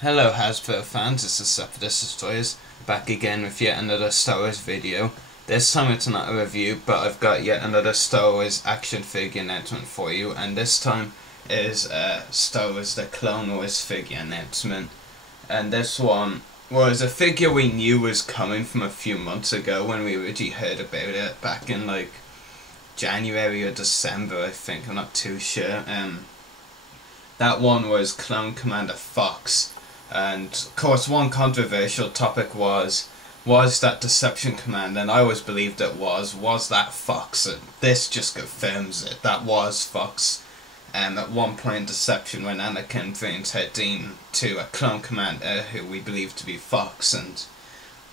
Hello Hasbro fans, this is Sepidus Toys, back again with yet another Star Wars video. This time it's not a review, but I've got yet another Star Wars action figure announcement for you, and this time is Star Wars The Clone Wars figure announcement. And this one was a figure we knew was coming from a few months ago when we originally heard about it, back in like January or December I think, I'm not too sure. That one was Clone Commander Fox. And of course one controversial topic was that Deception Command, and I always believed it was that Fox, and this just confirms it, that was Fox. At one point in Deception when Anakin brings Hertine to a clone commander who we believe to be Fox, and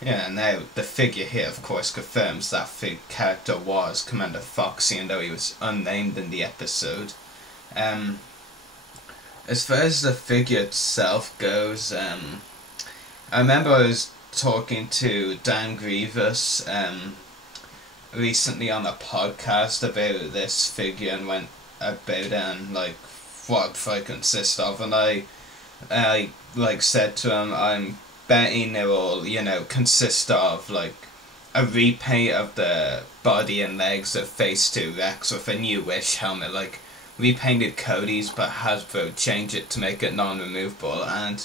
yeah, now the figure here of course confirms that character was Commander Fox, even though he was unnamed in the episode. As far as the figure itself goes, I remember I was talking to Dan Grievous recently on a podcast about this figure and went about it and like what it consists of, and I like said to him, I'm betting it will, consist of like a repaint of the body and legs of Phase 2 Rex with a new Wish helmet, like repainted Cody's, but Hasbro changed it to make it non-removable. And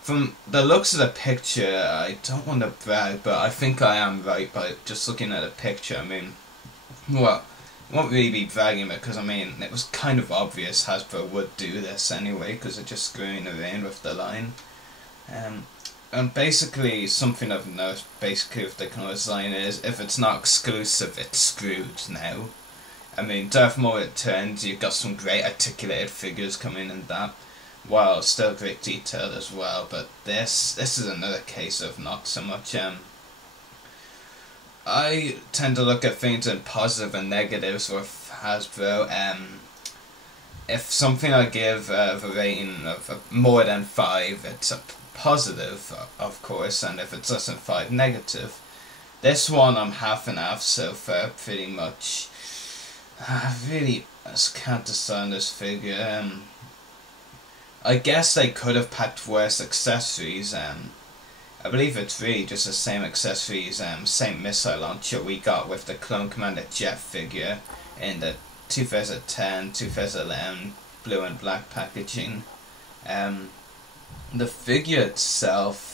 from the looks of the picture, I don't want to brag, but I think I am right by just looking at the picture. I mean, well, I won't really be bragging it because I mean it was kind of obvious Hasbro would do this anyway because they're just screwing around with the line. And basically something I've noticed basically with the colour design is if it's not exclusive, it's screwed now. I mean, Darth Maul Returns, you've got some great articulated figures coming in that, while still great detail as well, but this is another case of not so much. I tend to look at things in positive and negatives with Hasbro. If something I give a rating of more than 5, it's a positive, of course, and if it's less than 5, negative. This one I'm half and half so far, pretty much. I really can't decide on this figure. I guess they could have packed worse accessories. I believe it's really just the same accessories, same missile launcher we got with the Clone Commander Jet figure in the 2010, 2011 blue and black packaging. The figure itself,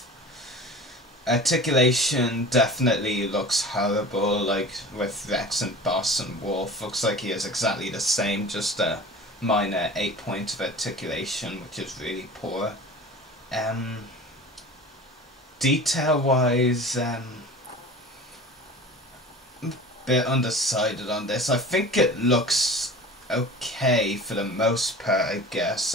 articulation definitely looks horrible, like with Rex and Boss and Wolf. Looks like he has exactly the same, just a minor 8 points of articulation, which is really poor. Detail wise, a bit undecided on this. I think it looks okay for the most part, I guess.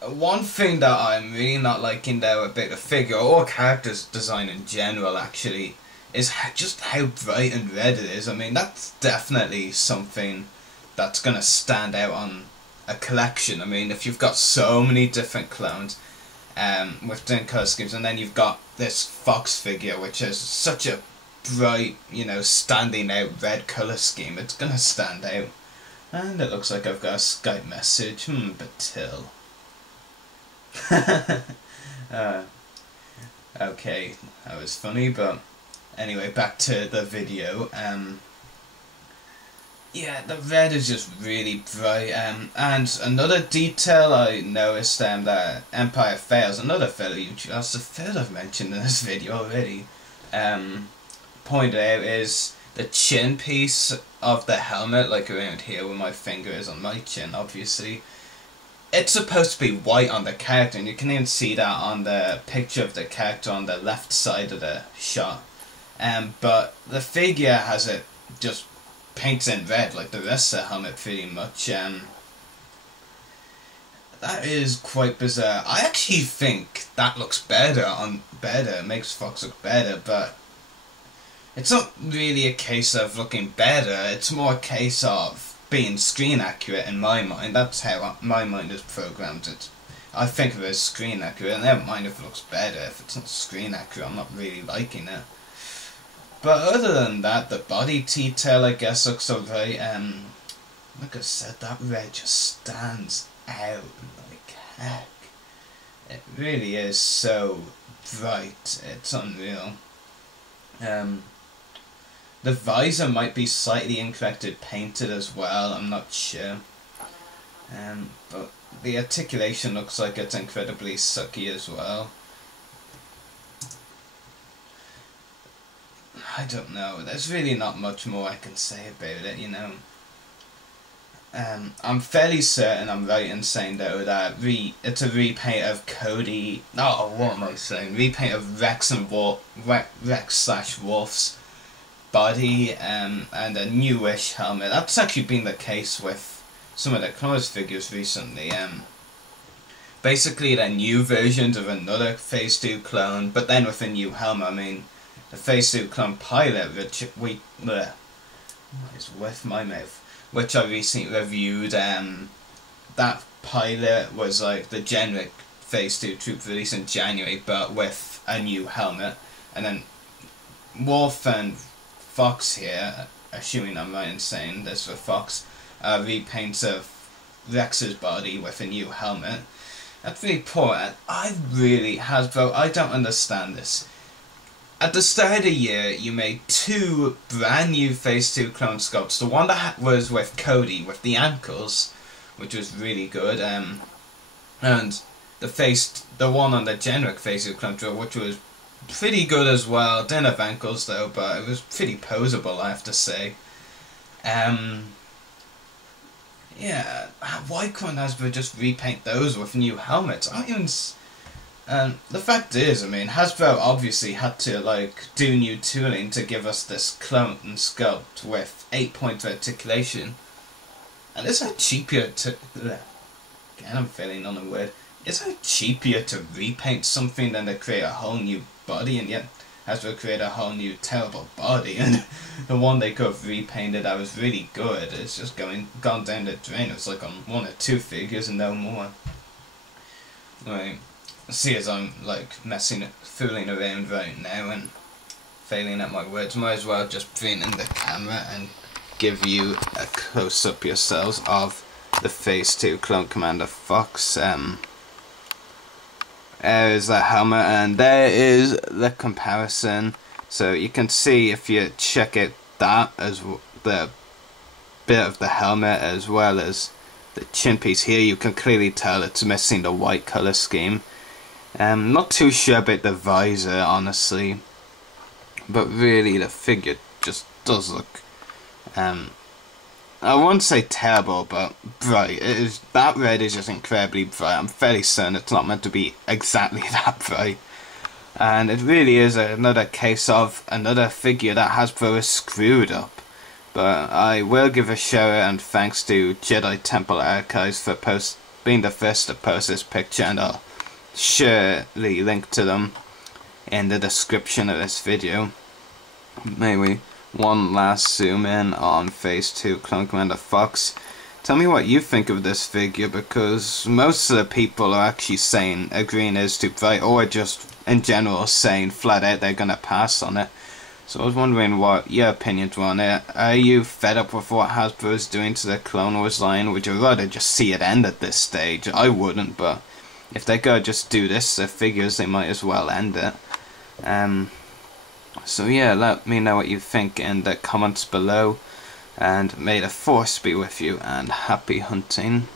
One thing that I'm really not liking though about the figure, or character's design in general actually, is just how bright and red it is. I mean, that's definitely something that's going to stand out on a collection. I mean, if you've got so many different clones with different colour schemes, and then you've got this Fox figure which has such a bright, standing out red colour scheme, it's going to stand out. And it looks like I've got a Skype message, Batil. Okay, that was funny, but anyway, back to the video. Yeah, the red is just really bright, and another detail I noticed, that Empire Fails, another fellow YouTuber, that's the third I've mentioned in this video already, pointed out, is the chin piece of the helmet, like around here where my finger is on my chin, obviously. It's supposed to be white on the character, and you can even see that on the picture of the character on the left side of the shot. But the figure has it just paints in red like the rest of the helmet pretty much. That is quite bizarre. I actually think that looks better, it makes Fox look better, but it's not really a case of looking better, it's more a case of being screen accurate in my mind. That's how my mind is programmed. I think of it as screen accurate, and never mind if it looks better. If it's not screen accurate, I'm not really liking it. But other than that, the body detail I guess looks alright. Like I said, that red just stands out like heck? It really is so bright, it's unreal. The visor might be slightly incorrectly painted as well, I'm not sure. But the articulation looks like it's incredibly sucky as well. I don't know, there's really not much more I can say about it, you know. I'm fairly certain I'm right in saying though that it's a repaint of Cody. Oh, what am I saying? Repaint of Rex and Rex/Wolf's body, and a newish helmet. That's actually been the case with some of the Cloners figures recently. Basically, they're new versions of another Phase 2 clone, but then with a new helmet. I mean, the Phase 2 clone pilot, which what is with my mouth? Which I recently reviewed. That pilot was like the generic Phase 2 troop release in January, but with a new helmet. And then Wolf and Fox here, assuming I'm right in saying this for Fox, repaints of Rex's body with a new helmet. That's really poor, and Hasbro, I don't understand this. At the start of the year, you made 2 brand new Phase 2 clone sculpts. The one that was with Cody, with the ankles, which was really good, and the one on the generic Phase 2 clone drill, which was pretty good as well. Didn't have ankles though, but it was pretty posable, I have to say. Yeah, why couldn't Hasbro just repaint those with new helmets? I don't even... the fact is, I mean, Hasbro obviously had to, like, do new tooling to give us this clone sculpt with 8-point articulation. And isn't it cheaper to... Again, I'm failing on the word. Isn't it cheaper to repaint something than to create a whole new body, and yet Hasbro create a whole new terrible body, and the one they could have repainted that was really good, it's just gone down the drain. It's like on 1 or 2 figures and no more. Right. See, as I'm like fooling around right now and failing at my words, might as well just bring in the camera and give you a close-up yourselves of the Phase 2 Clone Commander Fox. There is the helmet, and there is the comparison. So you can see, if you check out that as the bit of the helmet as well as the chin piece here, you can clearly tell it's missing the white colour scheme. Not too sure about the visor, honestly, but really the figure just does look, I won't say terrible, but bright. That red is just incredibly bright. I'm fairly certain it's not meant to be exactly that bright. And it really is another case of another figure that Hasbro is screwed up. But I will give a shout out and thanks to Jedi Temple Archives for being the first to post this picture, and I'll surely link to them in the description of this video. Maybe one last zoom in on Phase 2 Clone Commander Fox. Tell me what you think of this figure, because most of the people are actually saying green is too bright, or just in general saying flat out they're gonna pass on it. So I was wondering what your opinions were on it. Are you fed up with what Hasbro is doing to the Clone Wars line? Would you rather just see it end at this stage? I wouldn't, but if they go just do this, the figures, they might as well end it. So yeah, let me know what you think in the comments below, and may the Force be with you, and happy hunting.